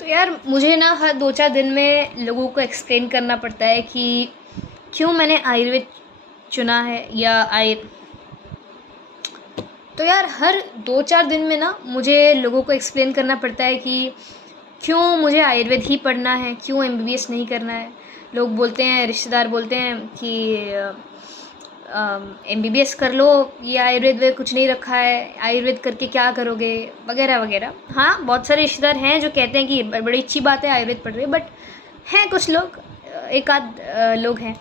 तो यार मुझे ना हर 2-4 दिन में लोगों को एक्सप्लेन करना पड़ता है कि क्यों मैंने आयुर्वेद चुना है या तो यार हर 2-4 दिन में ना मुझे लोगों को एक्सप्लेन करना पड़ता है कि क्यों मुझे आयुर्वेद ही पढ़ना है, क्यों एमबीबीएस नहीं करना है। लोग बोलते हैं, रिश्तेदार बोलते हैं कि एमबीबीएस कर लो, ये आयुर्वेद में कुछ नहीं रखा है, आयुर्वेद करके क्या करोगे, वगैरह वगैरह। हाँ, बहुत सारे रिश्तेदार हैं जो कहते हैं कि बड़ी अच्छी बात है आयुर्वेद पढ़ रहे, बट हैं कुछ लोग, एक आध लोग हैं।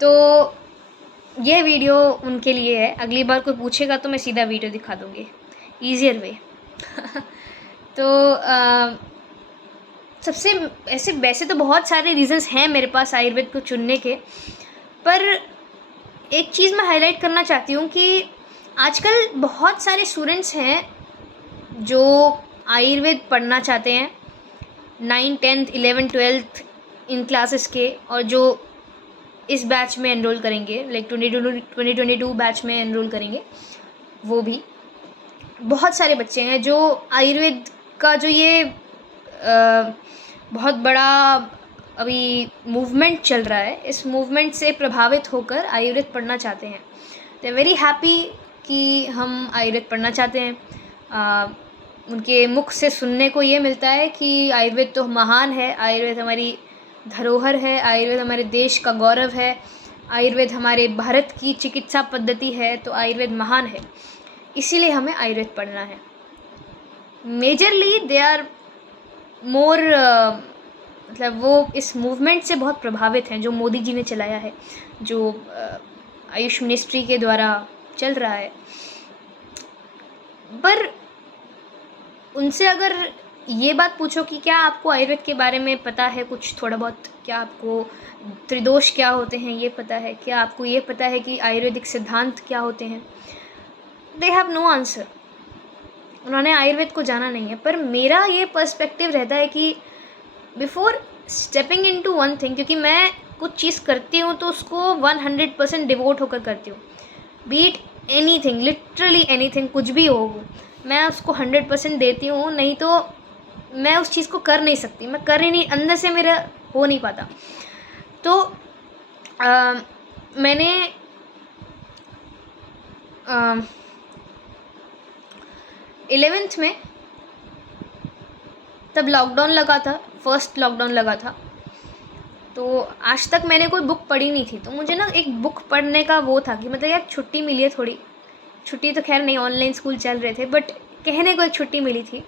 तो ये वीडियो उनके लिए है। अगली बार कोई पूछेगा तो मैं सीधा वीडियो दिखा दूँगी, ईज़ियर वे। तो सबसे ऐसे वैसे तो बहुत सारे रीज़न्स हैं मेरे पास आयुर्वेद को चुनने के, पर एक चीज़ मैं हाईलाइट करना चाहती हूँ कि आजकल बहुत सारे स्टूडेंट्स हैं जो आयुर्वेद पढ़ना चाहते हैं, 9th 10th 11th 12th इन क्लासेस के, और जो इस बैच में एनरोल करेंगे, लाइक 2022 बैच में एनरोल करेंगे, वो भी बहुत सारे बच्चे हैं जो आयुर्वेद का जो ये बहुत बड़ा अभी मूवमेंट चल रहा है, इस मूवमेंट से प्रभावित होकर आयुर्वेद पढ़ना चाहते हैं। दे आर वेरी हैप्पी कि हम आयुर्वेद पढ़ना चाहते हैं। उनके मुख से सुनने को ये मिलता है कि आयुर्वेद तो महान है, आयुर्वेद हमारी धरोहर है, आयुर्वेद हमारे देश का गौरव है, आयुर्वेद हमारे भारत की चिकित्सा पद्धति है, तो आयुर्वेद महान है, इसीलिए हमें आयुर्वेद पढ़ना है। मेजरली दे आर मोर मतलब वो इस मूवमेंट से बहुत प्रभावित हैं जो मोदी जी ने चलाया है, जो आयुष मिनिस्ट्री के द्वारा चल रहा है। पर उनसे अगर ये बात पूछो कि क्या आपको आयुर्वेद के बारे में पता है कुछ थोड़ा बहुत, क्या आपको त्रिदोष क्या होते हैं ये पता है, क्या आपको ये पता है कि आयुर्वेदिक सिद्धांत क्या होते हैं, दे हैव नो आंसर। उन्होंने आयुर्वेद को जाना नहीं है। पर मेरा ये पर्सपेक्टिव रहता है कि before stepping into one thing, क्योंकि मैं कुछ चीज़ करती हूँ तो उसको 100% डिवोट होकर करती हूँ, B it anything, literally anything, कुछ भी हो वो, मैं उसको 100% देती हूँ, नहीं तो मैं उस चीज़ को कर नहीं सकती, मैं कर ही नहीं, अंदर से मेरा हो नहीं पाता। तो मैंने 11th में तब लॉकडाउन लगा था, फर्स्ट लॉकडाउन लगा था, तो आज तक मैंने कोई बुक पढ़ी नहीं थी। तो मुझे ना एक बुक पढ़ने का वो था कि मतलब यार छुट्टी मिली है, थोड़ी छुट्टी तो खैर नहीं, ऑनलाइन स्कूल चल रहे थे, बट कहने को एक छुट्टी मिली थी,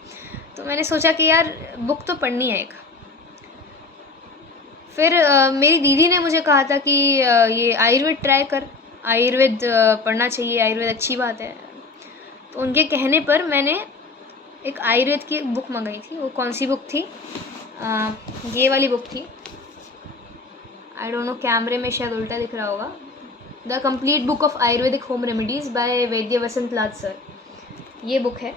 तो मैंने सोचा कि यार बुक तो पढ़नी है एक। फिर मेरी दीदी ने मुझे कहा था कि ये आयुर्वेद ट्राई कर, आयुर्वेद पढ़ना चाहिए, आयुर्वेद अच्छी बात है। तो उनके कहने पर मैंने एक आयुर्वेद की बुक मंगाई थी। वो कौन सी बुक थी? ये वाली बुक थी, आई डोंट नो, कैमरे में शायद उल्टा दिख रहा होगा, the complete book of Ayurvedic home remedies by Vaidya Vasant Lal sir, ये बुक है।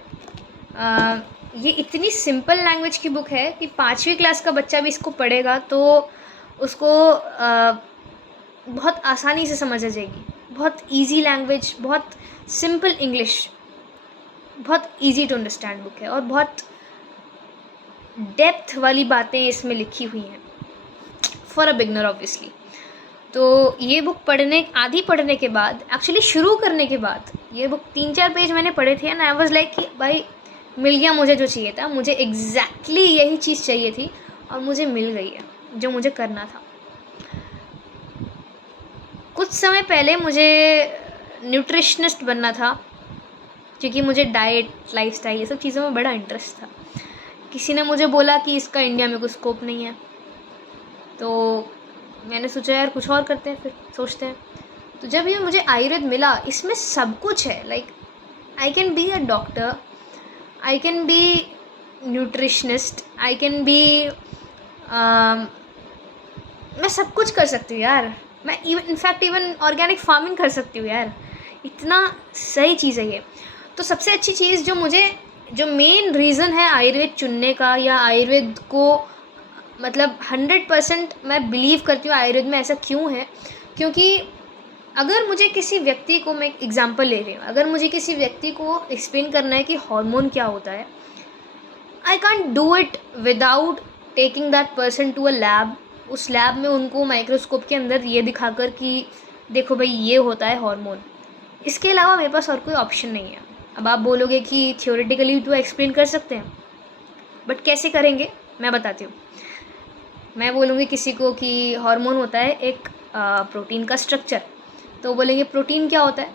ये इतनी सिंपल लैंग्वेज की बुक है कि 5वीं क्लास का बच्चा भी इसको पढ़ेगा तो उसको बहुत आसानी से समझ आ जाएगी। बहुत इजी लैंग्वेज, बहुत सिंपल इंग्लिश, बहुत इजी टू अंडरस्टैंड बुक है, और बहुत डेप्थ वाली बातें इसमें लिखी हुई हैं फॉर अ बिगनर ऑब्वियसली। तो ये बुक आधी पढ़ने के बाद, एक्चुअली शुरू करने के बाद, ये बुक 3-4 पेज मैंने पढ़े थे एंड आई वाज लाइक कि भाई मिल गया मुझे जो चाहिए था, मुझे एग्जैक्टली यही चीज़ चाहिए थी और मुझे मिल गई है जो मुझे करना था। कुछ समय पहले मुझे न्यूट्रिशनिस्ट बनना था, क्योंकि मुझे डाइट, लाइफस्टाइल, ये सब चीज़ों में बड़ा इंटरेस्ट था। किसी ने मुझे बोला कि इसका इंडिया में कोई स्कोप नहीं है, तो मैंने सोचा यार कुछ और करते हैं, फिर सोचते हैं। तो जब ये मुझे आयुर्वेद मिला, इसमें सब कुछ है, like I can be a doctor, I can be nutritionist, I can be मैं सब कुछ कर सकती हूँ यार। मैं इनफैक्ट इवन ऑर्गेनिक फार्मिंग कर सकती हूँ यार, इतना सही चीज़ है ये। तो सबसे अच्छी चीज़ जो मेन रीज़न है आयुर्वेद चुनने का, या आयुर्वेद को मतलब 100% मैं बिलीव करती हूँ आयुर्वेद में, ऐसा क्यों है? क्योंकि अगर मुझे किसी व्यक्ति को, मैं एग्जांपल ले रही हूँ, अगर मुझे किसी व्यक्ति को एक्सप्लेन करना है कि हार्मोन क्या होता है, I can't do it without taking that person to a lab. उस लैब में उनको माइक्रोस्कोप के अंदर ये दिखाकर कि देखो भाई ये होता है हार्मोन। इसके अलावा मेरे पास और कोई ऑप्शन नहीं है। अब आप बोलोगे कि थियोरेटिकली तो एक्सप्लेन कर सकते हैं, बट कैसे करेंगे मैं बताती हूँ। मैं बोलूँगी किसी को कि हार्मोन होता है एक प्रोटीन का स्ट्रक्चर, तो बोलेंगे प्रोटीन क्या होता है?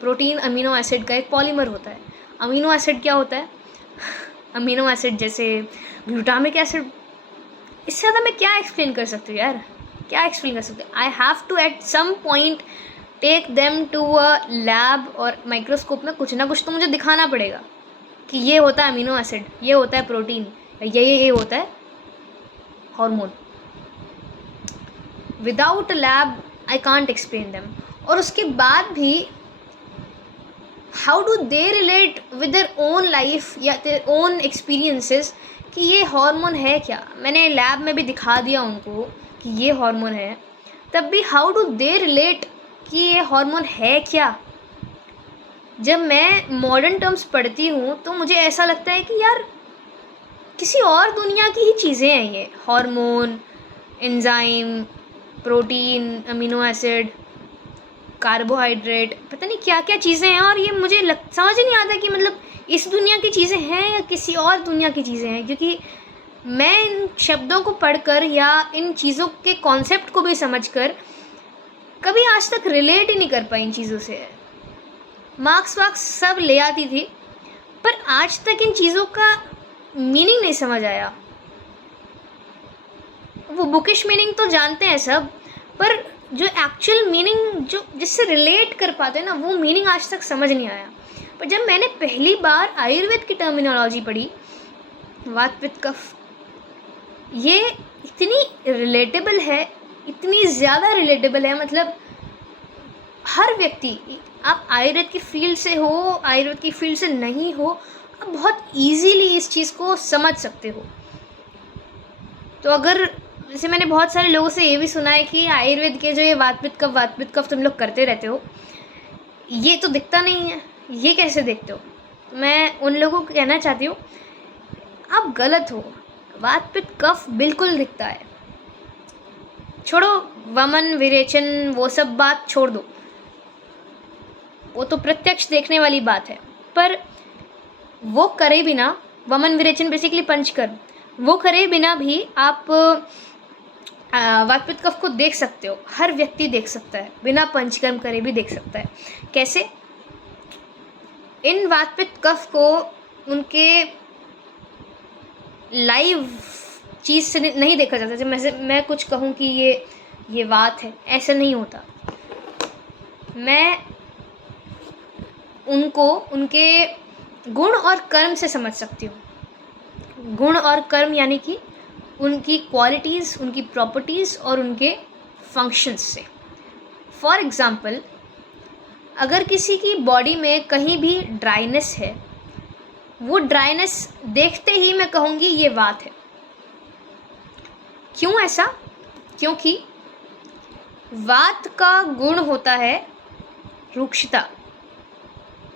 प्रोटीन अमीनो एसिड का एक पॉलीमर होता है। अमीनो एसिड क्या होता है? अमीनो एसिड जैसे ग्लूटामिक एसिड। इससे ज़्यादा मैं क्या एक्सप्लेन कर सकती हूँ यार, क्या एक्सप्लेन कर सकते? I have to at some point take them to a lab और माइक्रोस्कोप में कुछ ना कुछ तो मुझे दिखाना पड़ेगा कि ये होता है अमीनो एसिड, ये होता है प्रोटीन, ये होता है hormone. Without lab I can't explain them. और उसके बाद भी how do they relate with their own life या देयर ओन एक्सपीरियंसेस कि ये हार्मोन है क्या? मैंने लैब में भी दिखा दिया उनको कि ये हार्मोन है, तब भी हाउ डू दे रिलेट कि ये हार्मोन है क्या? जब मैं मॉडर्न टर्म्स पढ़ती हूँ तो मुझे ऐसा लगता है कि यार किसी और दुनिया की ही चीज़ें हैं ये। Hormone, enzyme, protein, amino acid, carbohydrate, पता नहीं क्या क्या चीज़ें हैं। और ये मुझे समझ नहीं आता कि मतलब इस दुनिया की चीज़ें हैं या किसी और दुनिया की चीज़ें हैं, क्योंकि मैं इन शब्दों को पढ़कर या इन चीज़ों के कॉन्सेप्ट को भी समझकर कभी आज तक रिलेट ही नहीं कर पाई इन चीज़ों से। मार्क्स वार्क्स सब ले आती थी, पर आज तक इन चीज़ों का मीनिंग नहीं समझ आया। वो बुकिश मीनिंग तो जानते हैं सब, पर जो एक्चुअल मीनिंग जो जिससे रिलेट कर पाते हैं ना, वो मीनिंग आज तक समझ नहीं आया। पर जब मैंने पहली बार आयुर्वेद की टर्मिनोलॉजी पढ़ी, वात पित्त कफ, ये इतनी रिलेटेबल है, इतनी ज़्यादा रिलेटेबल है। मतलब हर व्यक्ति, आप आयुर्वेद की फील्ड से हो, आयुर्वेद की फील्ड से नहीं हो, आप बहुत इजीली इस चीज़ को समझ सकते हो। तो अगर जैसे मैंने बहुत सारे लोगों से ये भी सुना है कि आयुर्वेद के जो ये वात पित्त कफ तुम लोग करते रहते हो, ये तो दिखता नहीं है, ये कैसे देखते हो? मैं उन लोगों को कहना चाहती हूँ आप गलत हो। वात पित्त कफ बिल्कुल दिखता है। छोड़ो वमन विरेचन, वो सब बात छोड़ दो, वो तो प्रत्यक्ष देखने वाली बात है। पर वो करे बिना, वमन विरेचन बेसिकली पंचकर्म, वो करे बिना भी आप वात पित्त कफ को देख सकते हो। हर व्यक्ति देख सकता है, बिना पंचकर्म करे भी देख सकता है। कैसे? इन वात पित्त कफ को उनके लाइव चीज़ से नहीं देखा जाता। जब मैं कुछ कहूँ कि ये वात है, ऐसा नहीं होता। मैं उनको उनके गुण और कर्म से समझ सकती हूँ। गुण और कर्म यानी कि उनकी क्वालिटीज़, उनकी प्रॉपर्टीज़ और उनके फंक्शंस से। फॉर एग्ज़ाम्पल, अगर किसी की बॉडी में कहीं भी ड्राइनेस है, वो ड्राइनेस देखते ही मैं कहूँगी ये वात है। क्यों ऐसा? क्योंकि वात का गुण होता है रुक्षता।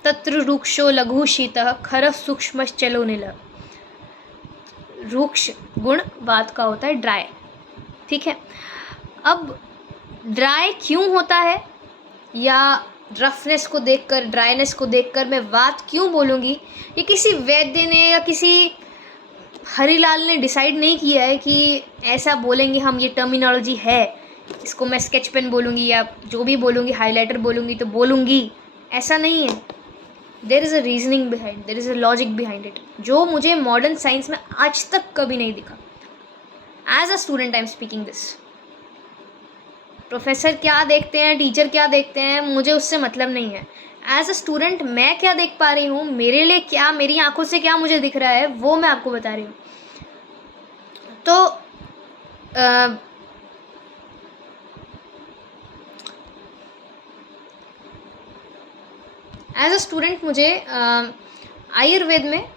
तत्र रुक्षो लघु शीतः खरः सूक्ष्मश्चलो नीलः। रुक्ष गुण वात का होता है ड्राई, ठीक है। अब ड्राई क्यों होता है, या रफनेस को देखकर, ड्राइनेस को देखकर मैं वात क्यों बोलूँगी? ये किसी वैद्य ने या किसी हरिलाल ने डिसाइड नहीं किया है कि ऐसा बोलेंगे हम, ये टर्मिनोलॉजी है, इसको मैं स्केच पेन बोलूँगी या जो भी बोलूँगी, हाइलाइटर बोलूँगी तो बोलूँगी, ऐसा नहीं है। There is a reasoning behind, there is a logic behind it, जो मुझे मॉडर्न साइंस में आज तक कभी नहीं दिखा। As a student I am speaking this. Professor क्या देखते हैं, टीचर क्या देखते हैं, मुझे उससे मतलब नहीं है। एज अ स्टूडेंट मैं क्या देख पा रही हूँ, मेरे लिए क्या, मेरी आंखों से क्या मुझे दिख रहा है, वो मैं आपको बता रही हूँ। तो एज अ स्टूडेंट मुझे आयुर्वेद में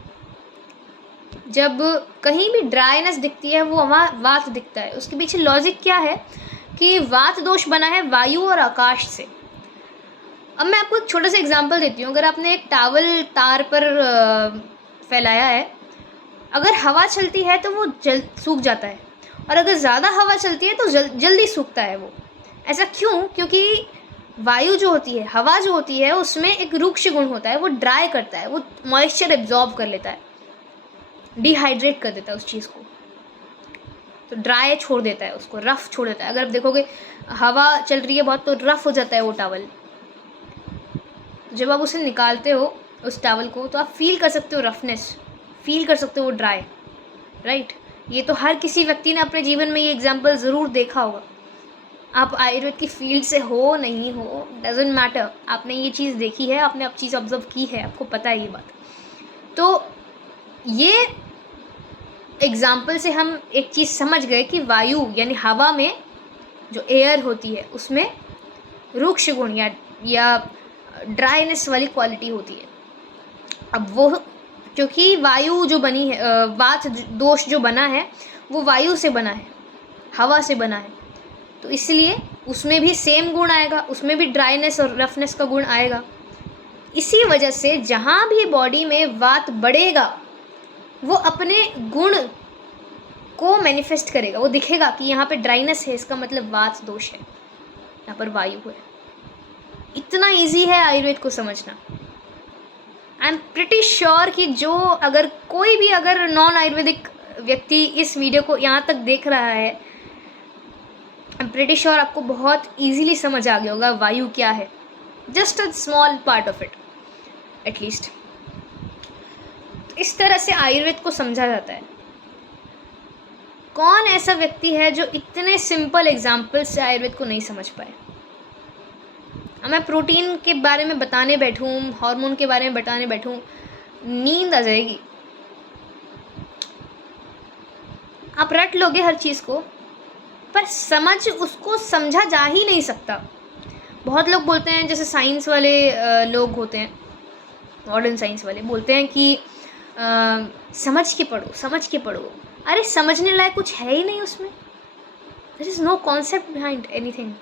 जब कहीं भी ड्राइनेस दिखती है, वो वहाँ वात दिखता है। उसके पीछे लॉजिक क्या है कि वात दोष बना है वायु और आकाश से। अब मैं आपको एक छोटा सा एग्जांपल देती हूँ। अगर आपने एक टावल तार पर फैलाया है, अगर हवा चलती है तो वो सूख जाता है, और अगर ज़्यादा हवा चलती है तो जल्दी सूखता है वो। ऐसा क्यों? क्योंकि वायु जो होती है, हवा जो होती है, उसमें एक रूक्ष गुण होता है, वो ड्राई करता है, वो मॉइस्चर एब्जॉर्ब कर लेता है, डिहाइड्रेट कर देता है उस चीज़ को, तो ड्राई छोड़ देता है उसको, रफ़ छोड़ देता है। अगर आप देखोगे हवा चल रही है बहुत तो रफ़ हो जाता है वो टॉवल। जब आप उसे निकालते हो उस टॉवल को, तो आप फील कर सकते हो रफनेस, फील कर सकते हो वो ड्राई, राइट। ये तो हर किसी व्यक्ति ने अपने जीवन में ये एग्जाम्पल ज़रूर देखा होगा। आप आयुर्वेद की फील्ड से हो नहीं हो, डजेंट मैटर, आपने ये चीज़ देखी है, आपने अब चीज़ ऑब्जर्व की है, आपको पता है ये बात। तो ये एग्जाम्पल से हम एक चीज़ समझ गए कि वायु यानी हवा में जो एयर होती है उसमें रूक्ष गुण या ड्राइनेस वाली क्वालिटी होती है। अब वो क्योंकि वायु जो बनी है, वात दोष जो बना है वो वायु से बना है, हवा से बना है, तो इसलिए उसमें भी सेम गुण आएगा, उसमें भी ड्राइनेस और रफनेस का गुण आएगा। इसी वजह से जहाँ भी बॉडी में वात बढ़ेगा वो अपने गुण को मैनिफेस्ट करेगा, वो दिखेगा कि यहाँ पे ड्राइनेस है, इसका मतलब वात दोष है, यहाँ पर वायु है। इतना इजी है आयुर्वेद को समझना। आई एम प्रिटी श्योर कि जो अगर कोई भी अगर नॉन आयुर्वेदिक व्यक्ति इस वीडियो को यहाँ तक देख रहा है, आई एम प्रिटी श्योर आपको बहुत इजीली समझ आ गया होगा वायु क्या है, just a small part of it at least. इस तरह से आयुर्वेद को समझा जाता है। कौन ऐसा व्यक्ति है जो इतने सिंपल एग्जाम्पल से आयुर्वेद को नहीं समझ पाए? मैं प्रोटीन के बारे में बताने बैठूँ, हार्मोन के बारे में बताने बैठूँ, नींद आ जाएगी। आप रट लोगे हर चीज़ को, पर समझ उसको समझा जा ही नहीं सकता। बहुत लोग बोलते हैं, जैसे साइंस वाले लोग होते हैं, मॉडर्न साइंस वाले बोलते हैं कि समझ के पढ़ो, समझ के पढ़ो। अरे समझने लायक कुछ है ही नहीं उसमें। There is no concept behind anything.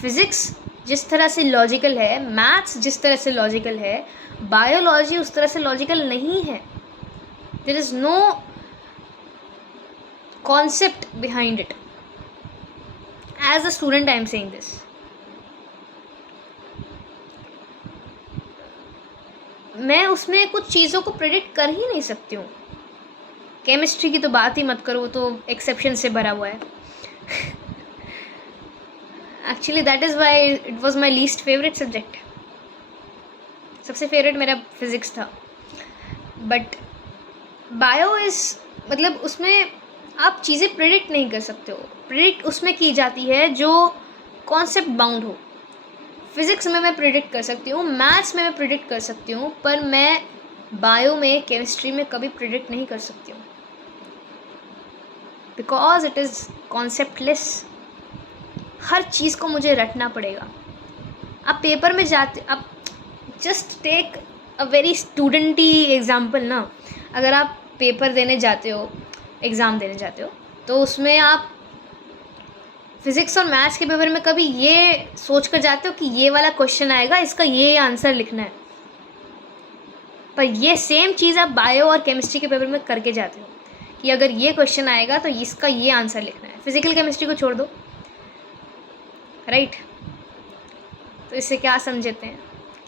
Physics जिस तरह से लॉजिकल है, मैथ्स जिस तरह से लॉजिकल है, बायोलॉजी उस तरह से लॉजिकल नहीं है। There is no concept behind it. As a student I am saying this. मैं उसमें कुछ चीज़ों को प्रेडिक्ट कर ही नहीं सकती हूँ। केमिस्ट्री की तो बात ही मत करो, वो तो एक्सेप्शन से भरा हुआ है। Actually that is why it was my least favourite subject. सबसे फेवरेट मेरा फिज़िक्स था। बट बायो इज़ मतलब उसमें आप चीज़ें प्रेडिक्ट नहीं कर सकते हो। प्रेडिक्ट उसमें की जाती है जो कॉन्सेप्ट बाउंड हो। फिज़िक्स में मैं प्रेडिक्ट कर सकती हूँ, मैथ्स में मैं प्रेडिक्ट कर सकती हूँ, पर मैं बायो में, केमिस्ट्री में कभी प्रेडिक्ट नहीं कर सकती हूँ, बिकॉज इट इज़ कॉन्सेप्टलेस। हर चीज़ को मुझे रटना पड़ेगा। आप पेपर में जाते, आप जस्ट टेक अ वेरी स्टूडेंटी एग्जाम्पल ना। अगर आप पेपर देने जाते हो, एग्ज़ाम देने जाते हो, तो उसमें आप फिज़िक्स और मैथ्स के पेपर में कभी ये सोच कर जाते हो कि ये वाला क्वेश्चन आएगा, इसका ये आंसर लिखना है। पर ये सेम चीज़ आप बायो और केमिस्ट्री के पेपर में करके जाते हो कि अगर ये क्वेश्चन आएगा तो इसका ये आंसर लिखना है। फिज़िकल केमिस्ट्री को छोड़ दो, राइट। तो इससे क्या समझते हैं,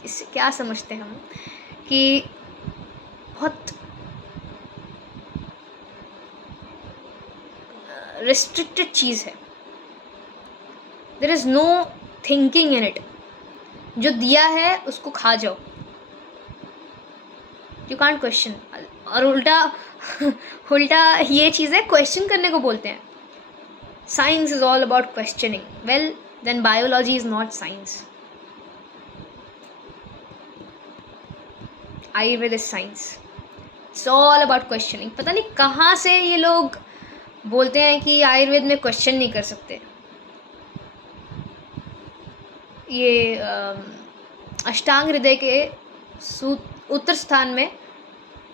इससे क्या समझते हैं हम कि बहुत रिस्ट्रिक्टेड चीज़ है। There is no thinking in it. जो दिया है उसको खा जाओ, यू कांट क्वेश्चन। और उल्टा ये चीज़ है, क्वेश्चन करने को बोलते हैं। Science is all about questioning. Well then biology is not science, Ayurveda is science. It's all about questioning. पता नहीं कहाँ से ये लोग बोलते हैं कि आयुर्वेद में क्वेश्चन नहीं कर सकते। ये अष्टांग हृदय के उत्तर स्थान में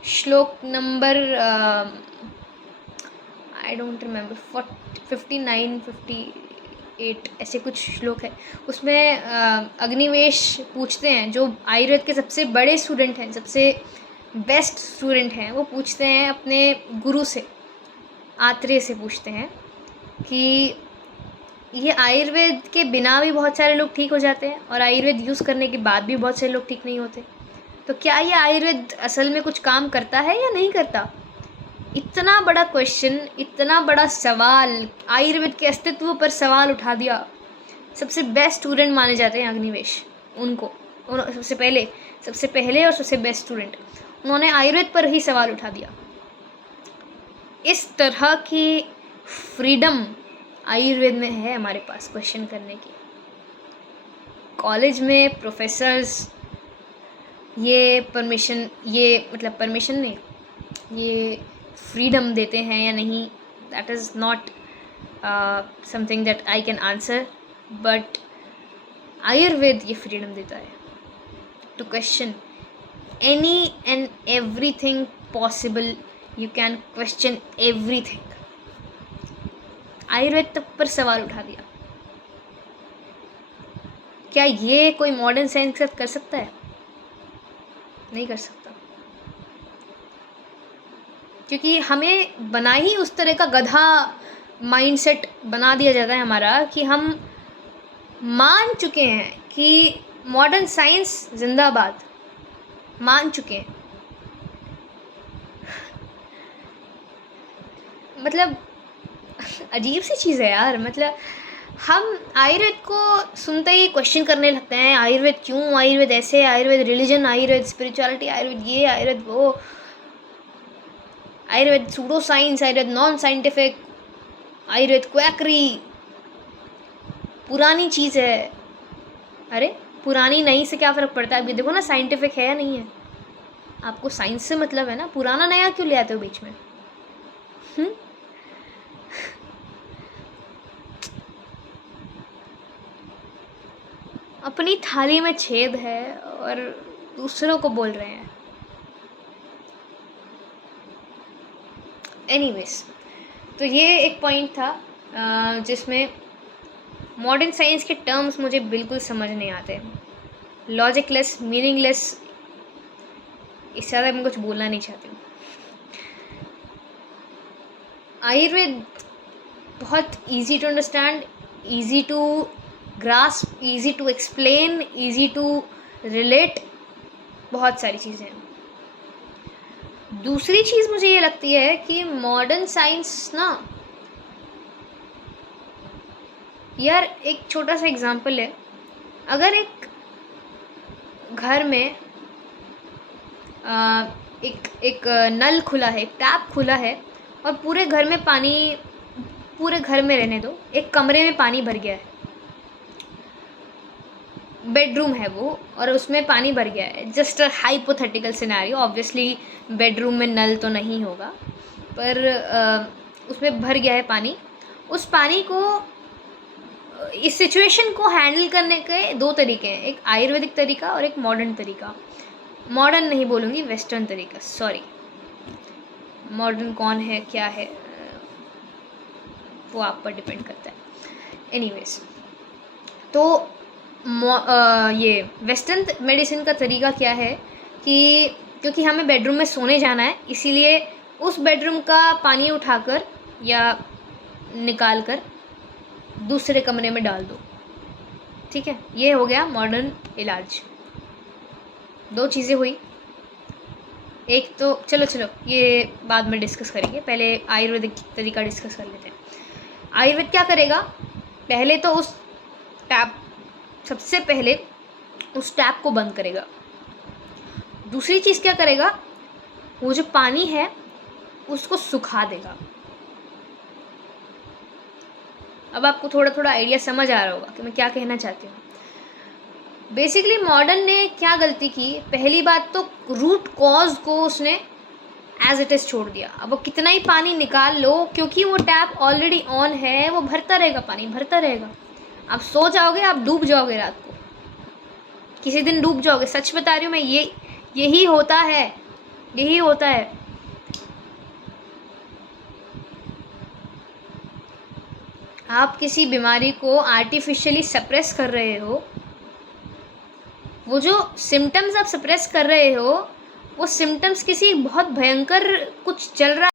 श्लोक नंबर आई डोंट रिमेंबर 59, 58 ऐसे कुछ श्लोक है। उसमें अग्निवेश पूछते हैं, जो आयुर्वेद के सबसे बड़े स्टूडेंट हैं, सबसे बेस्ट स्टूडेंट हैं वो पूछते हैं अपने गुरु से, आत्रेय से पूछते हैं कि ये आयुर्वेद के बिना भी बहुत सारे लोग ठीक हो जाते हैं और आयुर्वेद यूज़ करने के बाद भी बहुत सारे लोग ठीक नहीं होते, तो क्या ये आयुर्वेद असल में कुछ काम करता है या नहीं करता? इतना बड़ा क्वेश्चन, इतना बड़ा सवाल, आयुर्वेद के अस्तित्व पर सवाल उठा दिया। सबसे बेस्ट स्टूडेंट माने जाते हैं अग्निवेश, उनको सबसे पहले और सबसे बेस्ट स्टूडेंट, उन्होंने आयुर्वेद पर ही सवाल उठा दिया। इस तरह की फ्रीडम आयुर्वेद में है हमारे पास क्वेश्चन करने की। कॉलेज में प्रोफेसर्स ये परमिशन नहीं, ये फ्रीडम देते हैं या नहीं, that is not something that I can answer, but Ayurveda ये फ्रीडम देता है to question any and everything possible. You can question everything. Ayurveda तक पर सवाल उठा दिया। क्या ये कोई मॉडर्न साइंस के साथ कर सकता है? नहीं कर सकता, क्योंकि हमें बना ही उस तरह का गधा माइंडसेट बना दिया जाता है हमारा कि हम मान चुके हैं कि मॉडर्न साइंस जिंदाबाद, मान चुके हैं। मतलब अजीब सी चीज़ है यार। मतलब हम आयुर्वेद को सुनते ही क्वेश्चन करने लगते हैं, आयुर्वेद क्यों, आयुर्वेद ऐसे, आयुर्वेद रिलीजन, आयुर्वेद स्पिरिचुअलिटी, आयुर्वेद ये, आयुर्वेद वो, Ayurveda pseudo science, Ayurveda non scientific, Ayurveda quackery, पुरानी चीज़ है। अरे पुरानी नई से क्या फ़र्क पड़ता है? अभी देखो ना साइंटिफिक है या नहीं है। आपको साइंस से मतलब है ना, पुराना नया क्यों ले आते हो बीच में? अपनी थाली में छेद है और दूसरों को बोल रहे हैं। एनीवेज, तो ये एक पॉइंट था जिसमें मॉडर्न साइंस के टर्म्स मुझे बिल्कुल समझ नहीं आते, लॉजिकलेस, मीनिंगलेस। इससे ज़्यादा मैं कुछ बोलना नहीं चाहती हूँ। आयुर्वेद बहुत easy to understand, easy to grasp, easy to explain, easy to relate, बहुत सारी चीज़ें हैं। दूसरी चीज़ मुझे ये लगती है कि मॉडर्न साइंस ना यार, एक छोटा सा एग्जांपल है। अगर एक घर में एक नल खुला है, एक टैप खुला है और पूरे घर में पानी, पूरे घर में रहने दो, एक कमरे में पानी भर गया है, बेडरूम है वो और उसमें पानी भर गया है। Just a hypothetical scenario, obviously bedroom में नल तो नहीं होगा, पर उसमें भर गया है पानी। उस पानी को, इस सिचुएशन को हैंडल करने के दो तरीके हैं, एक आयुर्वेदिक तरीका और एक मॉडर्न तरीका। मॉडर्न नहीं बोलूँगी, वेस्टर्न तरीका, सॉरी। मॉडर्न कौन है, क्या है, वो आप पर डिपेंड करता है। एनीवेज, तो ये वेस्टर्न मेडिसिन का तरीका क्या है कि क्योंकि हमें बेडरूम में सोने जाना है, इसीलिए उस बेडरूम का पानी उठाकर या निकाल कर दूसरे कमरे में डाल दो, ठीक है। ये हो गया मॉडर्न इलाज। दो चीज़ें हुई। एक तो चलो ये बाद में डिस्कस करेंगे, पहले आयुर्वेदिक तरीका डिस्कस कर लेते हैं। आयुर्वेद क्या करेगा, पहले तो उस टैप, सबसे पहले उस टैप को बंद करेगा। दूसरी चीज़ क्या करेगा, वो जो पानी है उसको सुखा देगा। अब आपको थोड़ा थोड़ा आइडिया समझ आ रहा होगा कि मैं क्या कहना चाहती हूँ। बेसिकली मॉडर्न ने क्या गलती की, पहली बात तो रूट कॉज को उसने एज इट इज़ छोड़ दिया। अब वो कितना ही पानी निकाल लो, क्योंकि वो टैप ऑलरेडी ऑन है, वो भरता रहेगा, पानी भरता रहेगा। आप सो जाओगे, आप डूब जाओगे, रात को किसी दिन डूब जाओगे। सच बता रही हूँ मैं, यही होता है, यही होता है। आप किसी बीमारी को आर्टिफिशियली सप्रेस कर रहे हो, वो जो सिम्टम्स आप सप्रेस कर रहे हो वो सिम्टम्स किसी बहुत भयंकर कुछ चल रहा